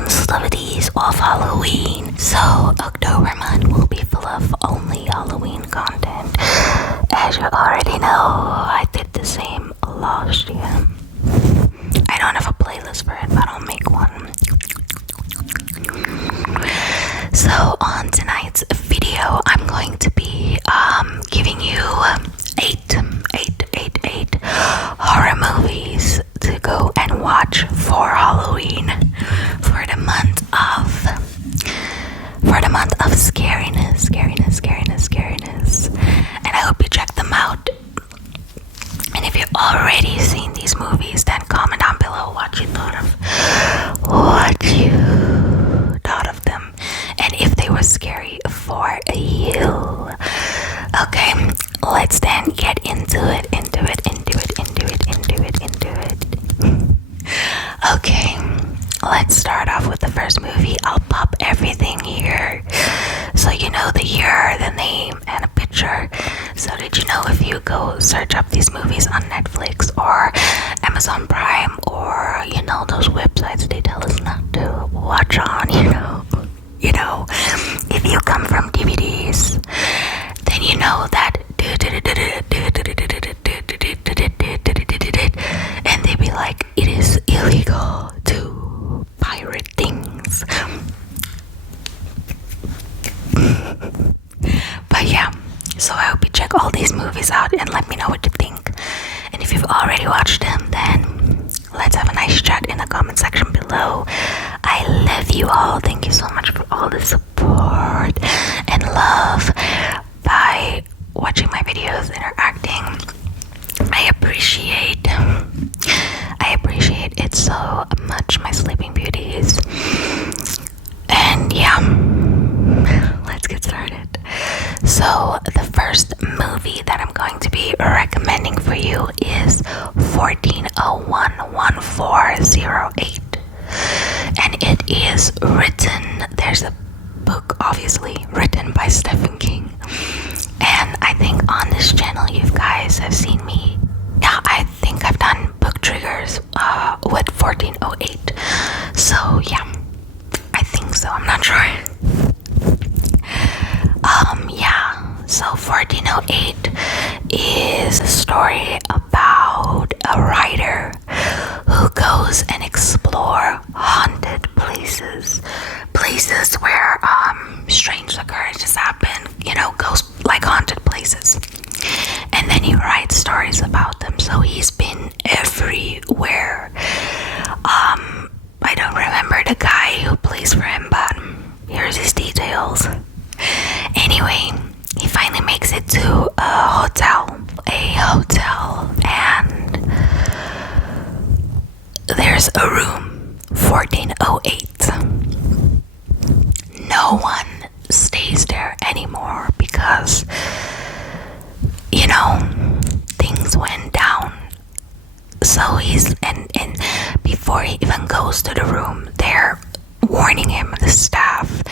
festivities of Halloween. So October month will be full of only Halloween content. As you already know, I did the same last year. I don't have a playlist for it, but I'll make one. So on tonight's video, I'm going to be giving you eight horror movies to go and watch for Halloween, for the month of scariness. And I hope you check them out. And if you've already seen these movies, then comment down below what you thought of them, and if they were scary for you. Okay, let's then get into it. Okay, let's start off with the first movie. I'll pop everything here so you know the year, the name, and a picture. So did you know if you go search up these movies on Netflix or Amazon Prime or those websites they tell us not to watch on, if you come from DVDs, then you know that and they be like, it is illegal to pirate things. But yeah, so I hope you check all these movies out and let me know what you think. And if you've already watched them, then let's have a nice chat in the comment section below. I love you all. Thank you so much for all the support and love by watching my videos, interacting. I appreciate it so much, my sleeping beauties. And yeah, let's get started. So the first movie that I'm going to be recommending for you is 14011408, and it is written, there's a book obviously written by Stephen King, and I think on this channel you guys have seen me, I think I've done book triggers with 1408, so yeah, I think so, I'm not sure. So 1408 is a story about a writer who goes and explore haunted places where strange occurrences happen, ghost like haunted places, and then he writes stories about them. So he's been everywhere. I don't remember the guy who plays for him, but here's his details. Anyway, he finally makes it to a hotel, and there's a room 1408. No one stays there anymore because things went down. So he's and before he even goes to the room, they're warning him, the staff.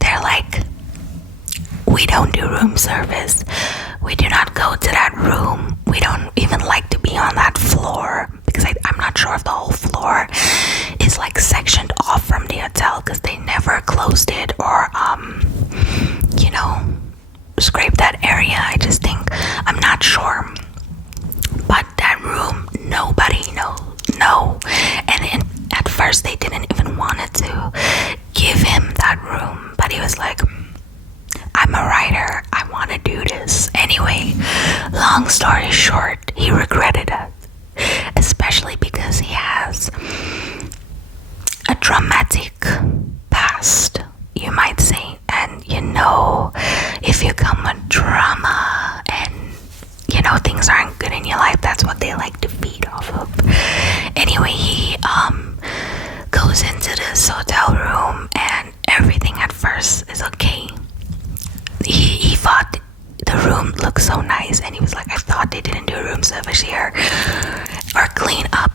They're like, we don't do room service. We do not go to that room. We don't even like to be on that floor, because I'm not sure if the whole floor is like sectioned off from the hotel, because they never closed it or scraped that area. I just think, I'm not sure, but that room, nobody no. And at first they didn't even wanted to give him that room, but he was like, I'm a writer, I want to do this. Anyway, long story short, he regretted it, especially because he has a dramatic past, you might say. And if you come with drama and things aren't good in your life, that's what they like to feed off of. Anyway, he goes into this hotel room, and everything at first is okay. He thought the room looked so nice, and he was like, I thought they didn't do room service here or clean up.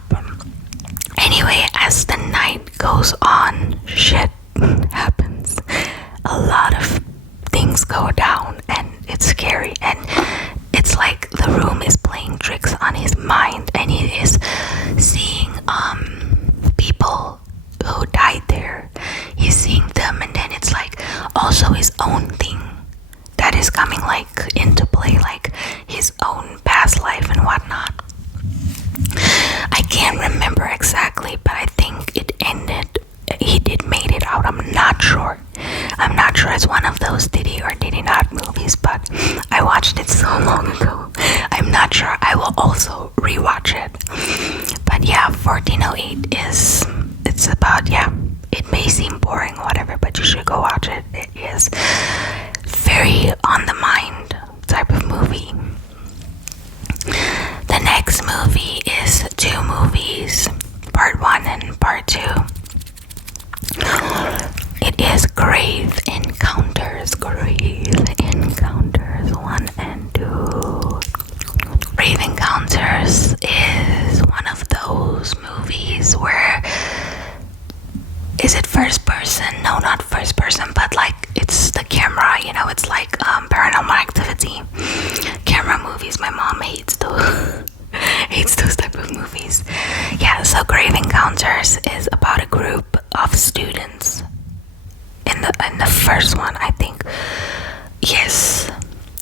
Anyway, as the night goes on, shit happens. A lot of things go down, and it's scary, and it's like the room is playing tricks on his mind, and he is seeing people who died there. also rewatch it. But yeah, 1408 it's about, yeah, it may seem boring, whatever, but you should go watch it. It is very on the mind type of movie. The next movie is two movies, part 1 and part 2. It is Grave Encounters 1 and 2. Grave Encounters is one of those movies where, is it first person? No, not first person, but like it's the camera, you know, it's like Paranormal Activity camera movies. My mom hates those hates those type of movies. Yeah, so Grave Encounters is about a group of students. In the first one, I think, yes,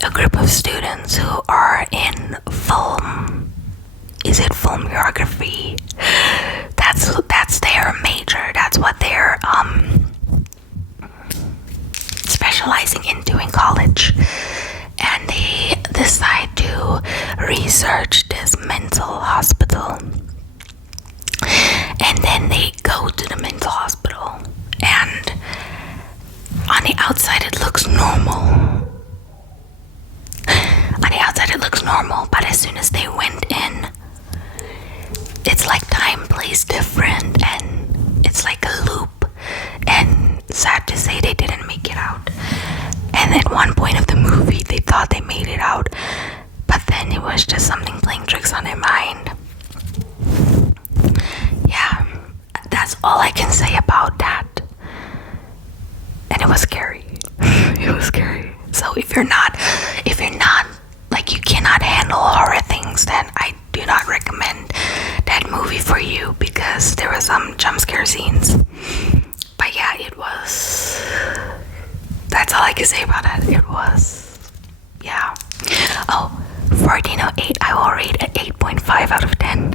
a group of students who are in film. Is it filmography? That's their major. That's what they're specializing in doing college. And they decide to research this mental hospital. And then they go to the mental hospital, and on the outside it looks normal. But as soon as they went in, it's like time plays different, and it's like a loop. And sad to say, they didn't make it out. And at one point of the movie, they thought they made it out, but then it was just something playing tricks on their mind. Yeah, that's all I can say about that. And it was scary. It was scary. So if you're not like, you cannot handle horror things, then I do not recommend that movie for you, because there were some jump scare scenes. But yeah, that's all I can say about that. It was, yeah. Oh, 1408, I will rate an 8.5 out of 10.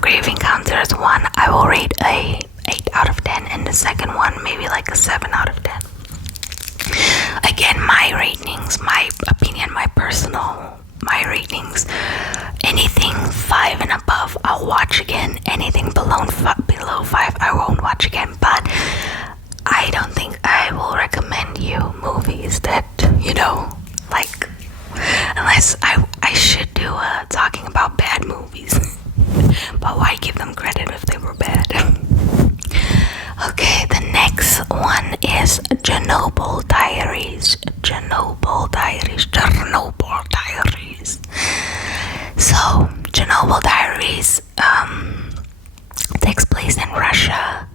Grave Encounters 1, I will rate a 8 out of 10, and the second one maybe like a 7 out of 10. Again, my ratings, my opinion, my ratings, anything 5 and above I'll watch again. Anything below 5 I won't watch again. But I don't think I will recommend you movies that, you know, like, unless I should do talking about bad movies. But why give them credit if they were bad? Okay, the next one is Chernobyl Diaries. So, Chernobyl Diaries takes place in Russia,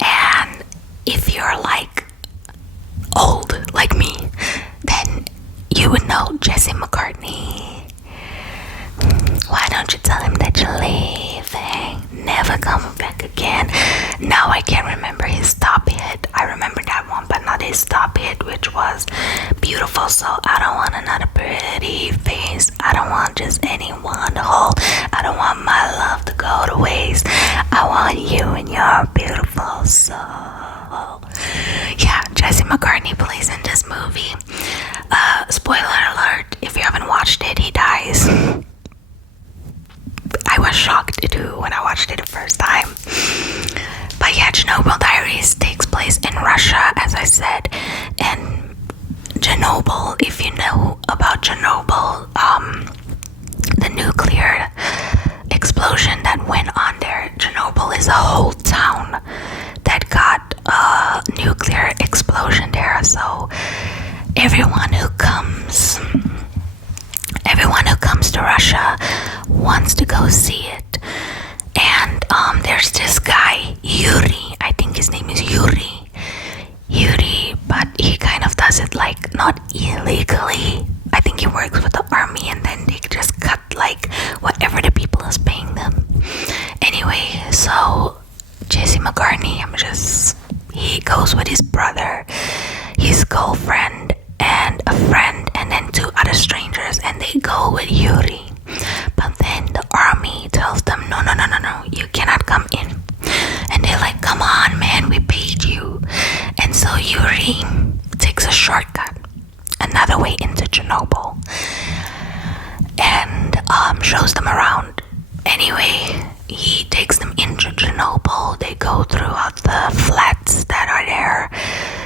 and if you're like old like me, then you would know Jesse McCartney. Why don't you tell him that you're leaving, never coming back again? Now I can't remember his top hit. I remember that one, but not his top hit, which was Beautiful. So I don't want another pretty face. I don't want just anyone to hold. I don't want my love to go to waste. I want you and your beautiful soul. Yeah, Jesse McCartney plays in this movie. Spoiler alert, if you haven't watched it, he dies. I was shocked too when I watched it the first time. But yeah, Chernobyl Diaries takes place in Russia, as I said. And Chernobyl, if you know about Chernobyl, the nuclear explosion that went on there. Chernobyl is a whole town that got a nuclear explosion there. So everyone who comes to Russia wants to go see it. And there's this guy, Yuri. I think his name is Yuri, but he kind of does it like not illegally. I think he works with the army, and then they just cut like whatever the people is paying them. Anyway, so Jesse McCartney, he goes with his brother, his girlfriend, and a friend, and then 2 other strangers, and they go with Yuri. But then the army tells them, no, you cannot come in. And they're like, come on, man, we paid you. And so Yuri takes a shortcut, another way into Chernobyl. And shows them around. Anyway, he takes them into Chernobyl. They go throughout the flats that are there,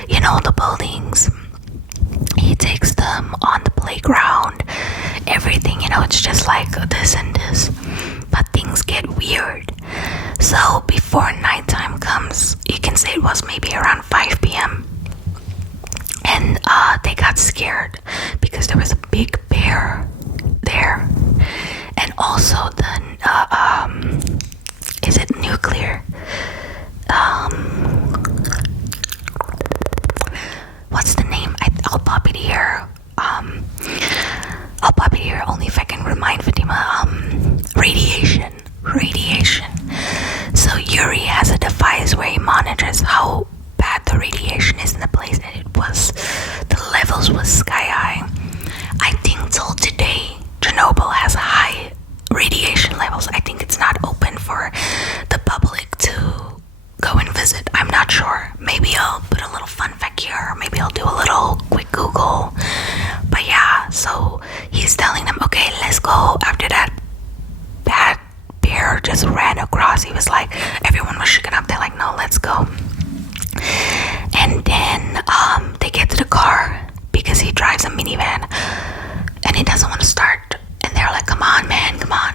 you know, the buildings. He takes them on the playground, everything, you know, it's just like this and this. But things get weird. So before nighttime comes, you can say it was maybe around 5 p.m. And they got scared because there was a big bear there. And also is it nuclear? What's the name? I'll pop it here. I'll pop it here only if I can remind Fatima. Radiation. So Yuri has a device where he monitors how bad the radiation is in the place, and the levels was sky high. I think till today, Chernobyl has high radiation levels. I think it's not open for the public to go and visit. I'm not sure. Maybe I'll put a little fun fact here, or maybe I'll do a little quick Google. But yeah, so he's telling them, okay, let's go. After that bad bear just ran across, he was like, everyone was shaken up. They're like, no, let's go. And then they get to the car because he drives a minivan and he doesn't want to start. And they're like, come on, man, come on.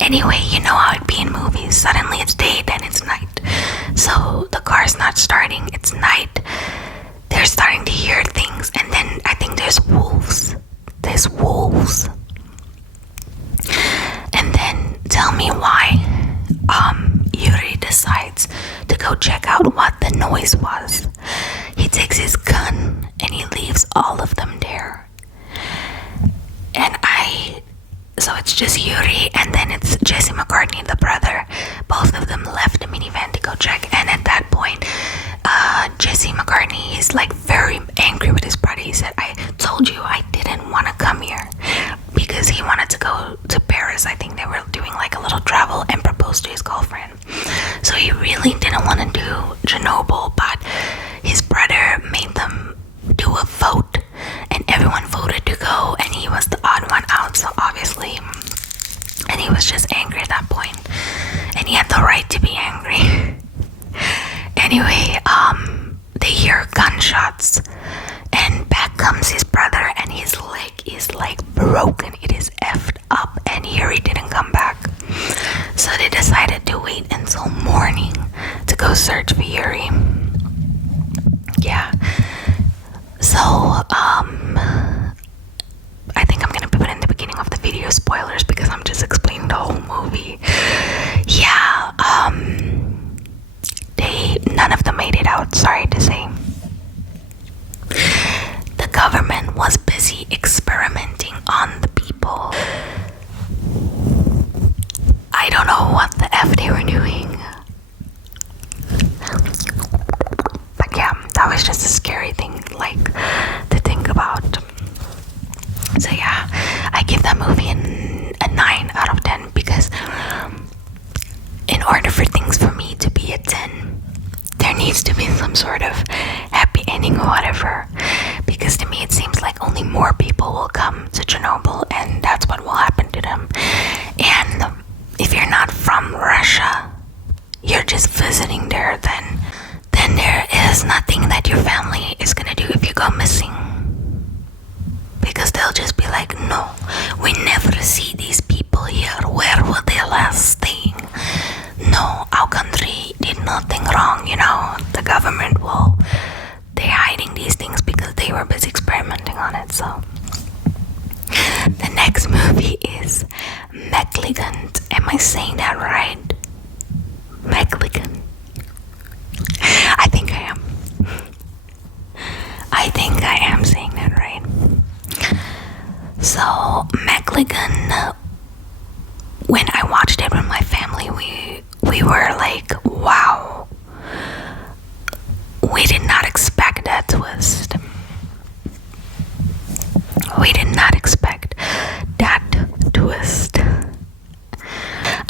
Anyway, you know how it be in movies. Suddenly it's day, then it's night. So the car's not starting, it's night. They're starting to hear things, and then I think there's wolves. And then tell me why Yuri decides to go check out what the noise was. He takes his gun and he leaves all of them there. So it's just Yuri, and then it's Jesse McCartney, the brother. Both of them left the minivan to go check, and at that point, Jesse McCartney is like very angry with his brother. He said, I told you I didn't want to come here, because he wanted to go to Paris. I think they were doing like a little travel and propose to his girlfriend. So he really didn't want to do Chernobyl, but his brother made them do a vote, and everyone voted to go, and he was the odd one out, so obviously, and he was just angry at that point, and he had the right to be angry. Anyway, they hear gunshots, and back comes his brother, and his leg is like broken. It is effed up, and Yuri didn't come back, so they decided to wait until morning to go search for Yuri. Yeah. So, I think I'm gonna put in the beginning of the video spoilers because I'm just explaining the whole movie. Yeah, none of them made it out, sorry to say. The government was busy experimenting on the people. I don't know what the F they were doing. But yeah, that was just a scary thing, like, to think about. So yeah, I give that movie a 9 out of 10 because in order for things for me to be a 10, there needs to be some sort of happy ending or whatever. Because to me it seems like only more people will come to Chernobyl, and that's what will happen to them. And if you're not from Russia, you're just visiting there, then there is nothing that your family is gonna do if you go missing, because they'll just be like, no, we never see these people here, where were they last staying? No, our country did nothing wrong, you know. The government they're hiding these things because they were busy experimenting on it. So the next movie is Mechligand. Am I saying that right? Mechligand. I think I am saying that right. So Mechligand, when I watched it with my family, we were like, wow, we did not expect that twist. We did not expect that twist.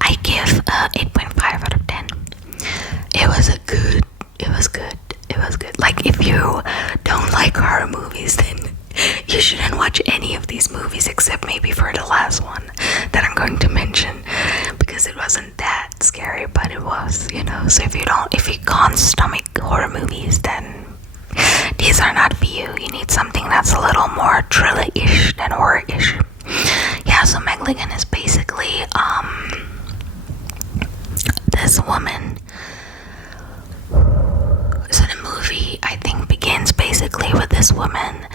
I give 8.5 out of 10. It was good. Like, if you don't like horror movies, then you shouldn't watch any of these movies except maybe for the last one that I'm going to mention, because it wasn't that scary, but it was, you know. So if you can't stomach horror movies, then these are not for you. You need something that's a little more thriller-ish than horror-ish. Yeah, so Megallican is basically this woman. So the movie, I think, begins basically with this woman,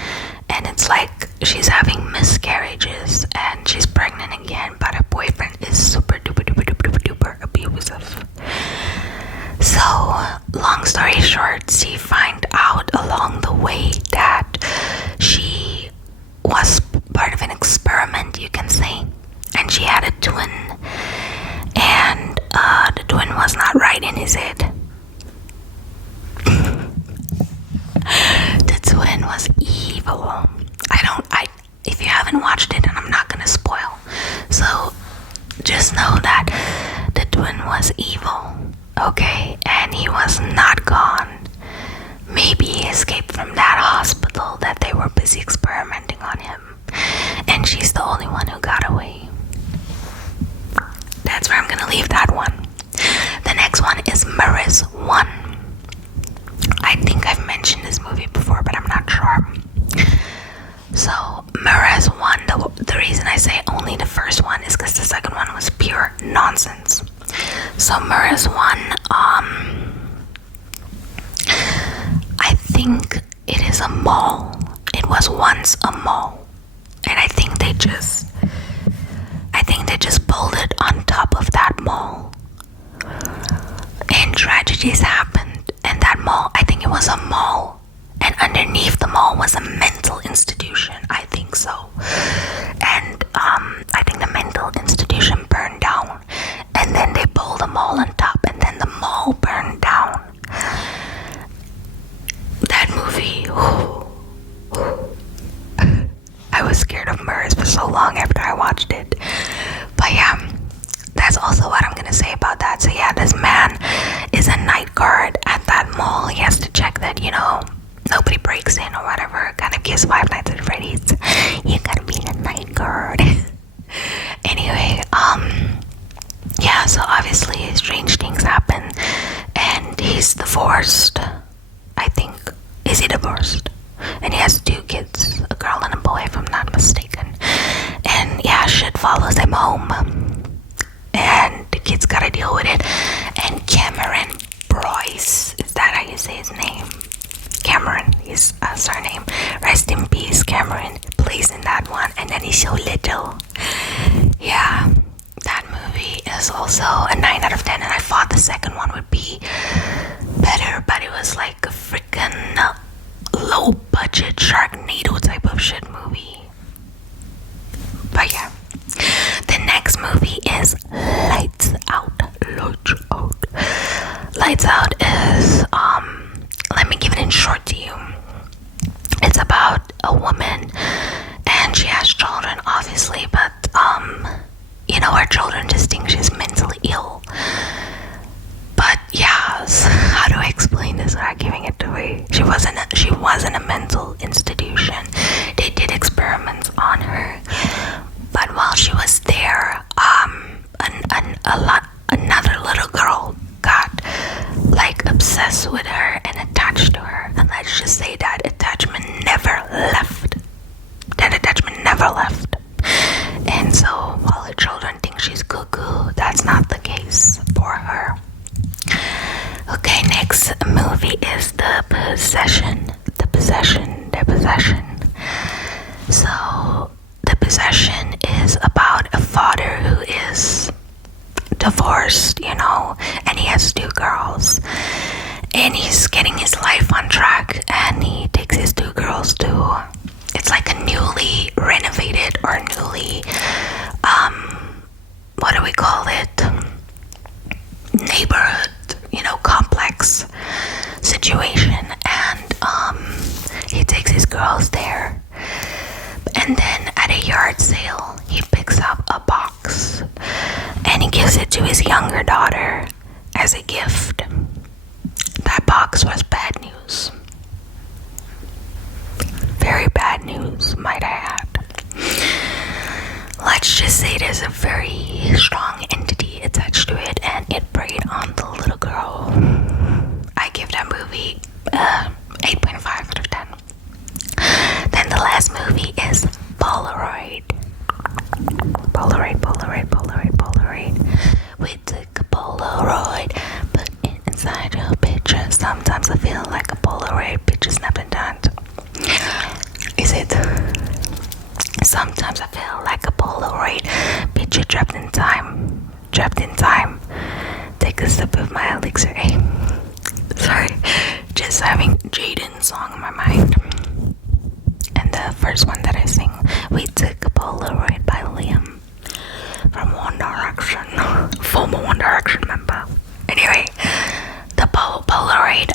and it's like she's having miscarriages and she's pregnant again, but her boyfriend is super duper duper duper duper duper abusive. So long story short, she find out along the way that she was part of an experiment, you can say, and she had a twin, and the twin was not right in his head. The twin was evil. If you haven't watched it, and I'm not gonna spoil, so just know that the twin was evil, okay, and he was not gone. Maybe he escaped from that hospital that they were busy experimenting on him, and she's the only one who got away. That's where I'm gonna leave that one. The next one is Mirrors 1. I think I've mentioned this movie before, but I'm not sure. So Mirrors 1, the reason I say only the first one is because the second one was pure nonsense. So Mirrors 1, I think it is a mall. It was once a mall, and I think they just pulled it on top of that mall, and tragedies happened. And that mall, I think it was a mall, and underneath the mall was a mental institution, I think so. And I think the mental institution burned down, and then they pulled the mall on top, and then the mall burned down. That movie, I was scared of mirrors for so long after I watched it. But yeah, that's also what I'm gonna say about that. So yeah, this man is a night guard at that mall. He has to check that, you know, nobody breaks in or whatever. Kind of gives Five Nights at Freddy's. You gotta be the night guard. Anyway, yeah, so obviously strange things happen, and he's divorced, I think. Is he divorced? And he has 2 kids, a girl and a boy, if I'm not mistaken. And yeah, shit follows him home, and the kids gotta deal with it. And Cameron Bryce, is that how you say his name? Cameron, his surname. Rest in peace, Cameron plays in that one, and then he's so little. Yeah, that movie is also a 9 out of 10, and I thought the second one would be better, but it was like a freaking low budget Sharknado type of shit movie. But yeah, the next movie is Lights Out. Lights Out is, let me give it in short to you. It's about a woman, and she has children, obviously, but you know, her children just think she's mentally ill. But yeah, how do I explain this without giving it away? She wasn't a mental institution. They did experiments on her, but while she was there, another little girl got like obsessed with her and attached to her, and let's just say that attachment never left. And so while her children think she's cuckoo, that's not the case for her. Okay, next movie is The Possession. So The Possession is about a father who is divorced, you know, and he has 2 girls, and he's getting his life on track, and he takes his 2 girls to, it's like a newly renovated or newly what do we call it, neighborhood, you know, complex situation, and he takes his girls there, and then at a yard sale he picks up a box and he gives it to his younger daughter as a gift. That box was bad news. Very bad news, might I add. Like let's just say there's a very strong entity attached to it, and it preyed on the little girl. I give that movie 8.5 out of 10. Then the last movie is Polaroid. We took a Polaroid, put it inside your picture. Sometimes I feel like a Polaroid picture snapped in time. Is it? Sometimes I feel like a Polaroid picture trapped in time. Take a sip of my elixir, eh? Sorry, just having Jaden's song in my mind. And the first one that I sing, We Took a Polaroid by Liam from One Direction, former One Direction member. Anyway, the Polaroid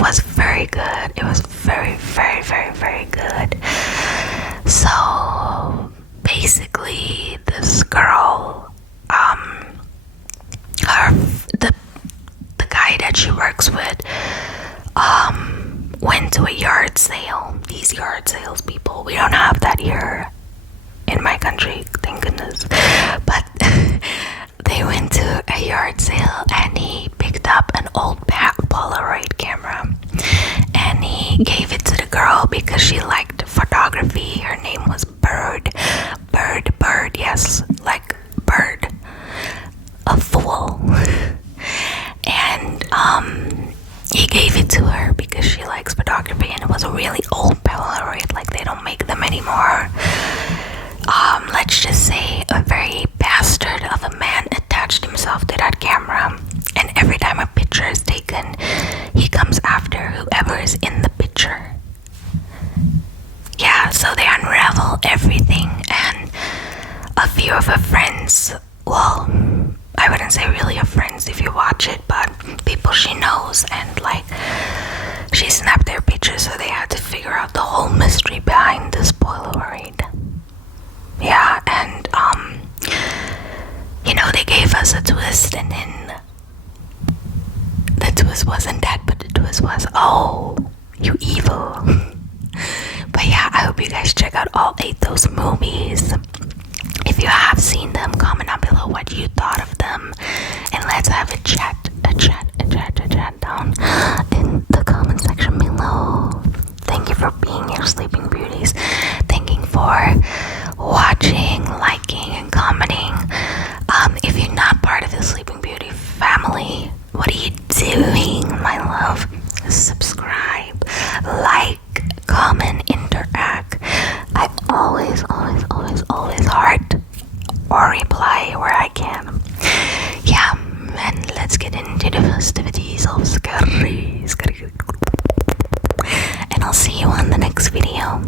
was very good. It was very, very, very, very good. So basically, this girl, the guy that she works with, went to a yard sale. These yard sales people, we don't have that here in my country, thank goodness. But they went to a yard sale, and he picked up an old Polaroid camera, and he gave it to the girl because she liked photography. Her name was Bird, yes, like bird, a fool. And he gave it to her because she likes photography, and it was a really old Polaroid, like they don't make them anymore. Let's just say a very bastard of a man attached himself to that camera, and every time a picture is taken, he comes after whoever is in the picture. Yeah, so they unravel everything, and a few of her friends, well, I wouldn't say really her friends if you watch it, but people she knows, and like, she snapped their pictures, so they had to figure out the whole mystery behind this Polaroid. Yeah, and they gave us a twist, and then the twist wasn't that, but the twist was, oh, you evil. But yeah, I hope you guys check out all 8 those movies. If you have seen them, comment down below what you thought of them, and let's have a chat down in the comment section below. Thank you for being here, Sleeping Beauties. Thank you for watching, liking, and commenting. If you're not part of the Sleeping Beauty family, what are you doing, my love? Subscribe, like, comment, interact. I always heart or reply where I can. Yeah, and let's get into the festivities of scary. And I'll see you on the next video.